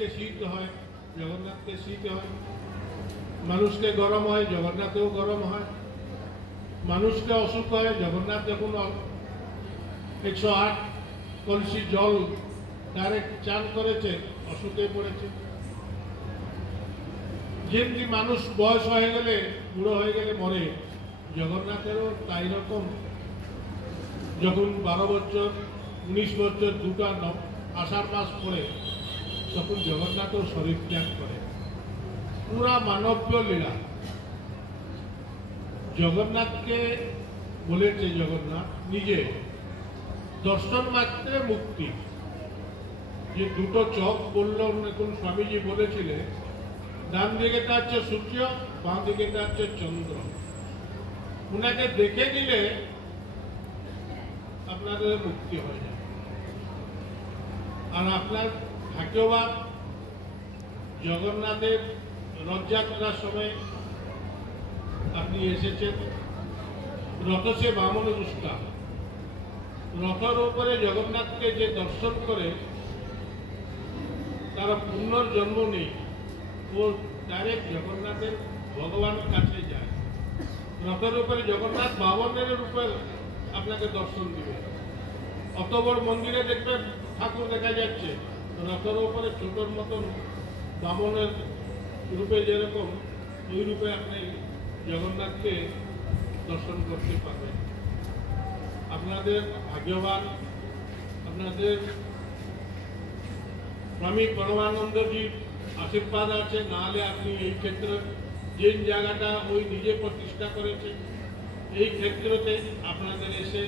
মানুষকে শীত হয়, জগন্নাথকে শীত হয়, মানুষকে গরম হয়, জগন্নাথেও গরম হয়, মানুষকে অসুখ হয়, জগন্নাথ যখন 108 কলসি জল ডাইরেক্ট চান করেছে, অসুখে পড়েছে। যেমনি মানুষ বয়স হয়ে গেলে, বুড়ো হয়ে গেলে মরে, জগন্নাথেরও তাই রকম যখন 12 বছর 19 বছর দুটা আষাঢ় মাস পড়ে, তখন জগন্নাথও শরীর ত্যাগ করে। পুরা মানব্য লীলা। জগন্নাথকে বলেছে জগন্নাথ নিজে, দর্শন মাত্রে মুক্তি। যে দুটো চোখ বলল, এখন স্বামীজি বলেছিলেন, ডান দিকেটা হচ্ছে সূর্য, বাঁ দিকেটা হচ্ছে চন্দ্র। উনাকে দেখে নিলে আপনাদের মুক্তি হয়ে যাবে। আর আপনার ভাগ্যবান, জগন্নাথের রথযাত্রার সময় আপনি এসেছেন। রথসে বামন দুষ্টা, রথের উপরে জগন্নাথকে যে দর্শন করে তারা পুনর্জন্ম নেই, ও ডাইরেক্ট জগন্নাথের ভগবান কাছে যায়। রথের উপরে জগন্নাথ বামনের রূপে আপনাকে দর্শন দিবে। অত বড় মন্দিরে দেখবেন ঠাকুর দেখা যাচ্ছে, রথের উপরে ছোটোর মতন বামনের রূপে যেরকম, ওই রূপে আপনি জগন্নাথকে দর্শন করতে পারবেন। আপনাদের ভাগ্যবান, আপনাদের স্বামী পরমানন্দজির আশীর্বাদ আছে, নাহলে আপনি এই ক্ষেত্রে যে জায়গাটা ওই নিজে প্রতিষ্ঠা করেছেন, এই ক্ষেত্রতে আপনাদের এসে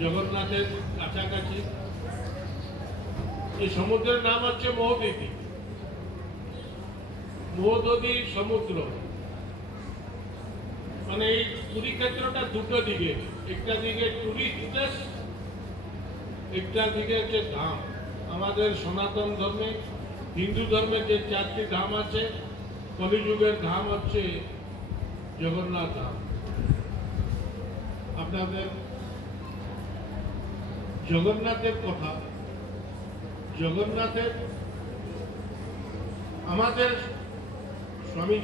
জগন্নাথের কাছাকাছি এই সমুদ্রের নাম হচ্ছে মহোদধি। মহোদধি সমুদ্র, মানে এই পুরী ক্ষেত্রটা দুটো দিকে, একটা দিকে টুরিস্ট প্লেস, একটা দিকে হচ্ছে ধাম। আমাদের সনাতন ধর্মে, হিন্দু ধর্মে যে 4টি ধাম আছে, কলিযুগের ধাম হচ্ছে জগন্নাথ ধাম। আপনাদের জগন্নাথের কথা, জগন্নাথের আমাদের স্বামী